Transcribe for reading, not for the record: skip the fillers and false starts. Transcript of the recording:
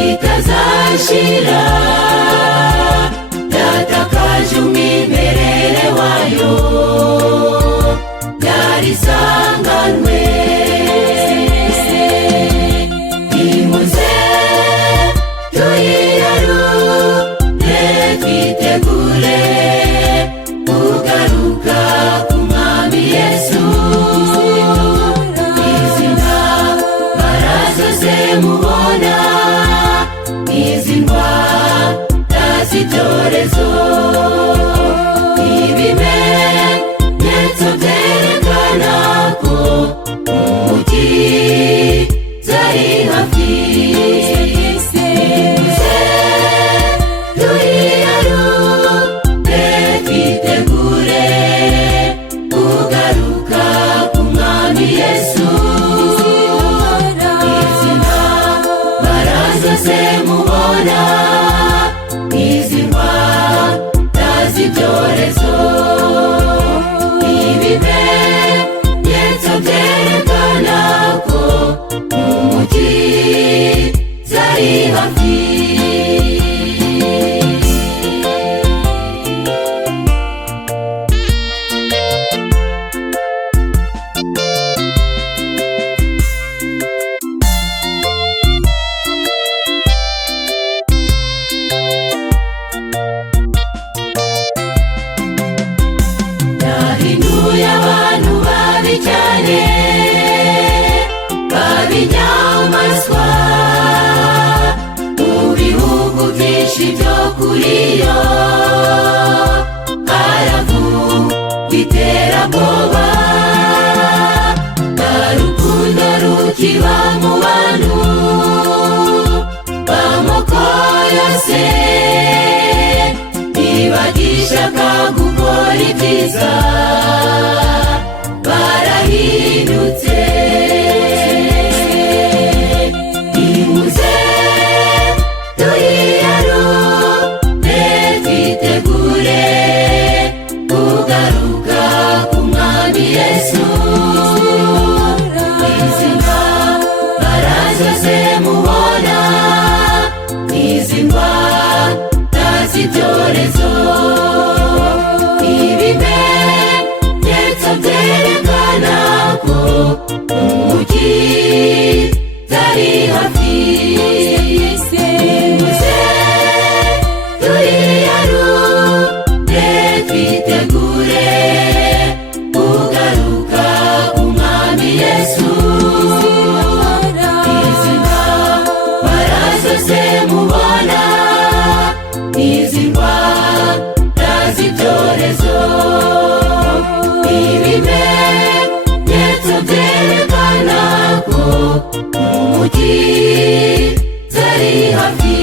itazashira, yatakaje umwimerere wayo, yarisanganwe. Nimuze tuyiyarure, twitegure kugaruka k'Umwami Yesu. Izina barazose mubona, izi ndwara z'ibyorezo, ibimenyetso byerekana ko umukiza ari hafi. Nimuze tuyiyarure, twitegure kugaruka k'Umwami Yesu. Izina barazose mubona, izi ndwara z'ibyorezo, ibimenyetso byerekana ko umukiza ari hafi. Yahinduye abantu babi cyane, babinyamaswa, mu bihugu byinshi byo kuri yo haravuga iterabwoba. Nta rukundo rukiba mu bantu b'amoko yose, ntibagishaka gukora ibyiza, barahindutse. Nimuze tuyiyarure, twitegure kugaruka k'Umwami Yesu. Izina barazose mubona, izi ndwara z'ibyorezo, ibimenyetso byerekana ko umukiza ari hafi. Nimuze tuyiyarure, twitegure kugaruka k'Umwami Yesu. Izina barazose mubona, izi ndwara z'ibyorezo, ibimenyetso byerekana ko umukiza ari hafi.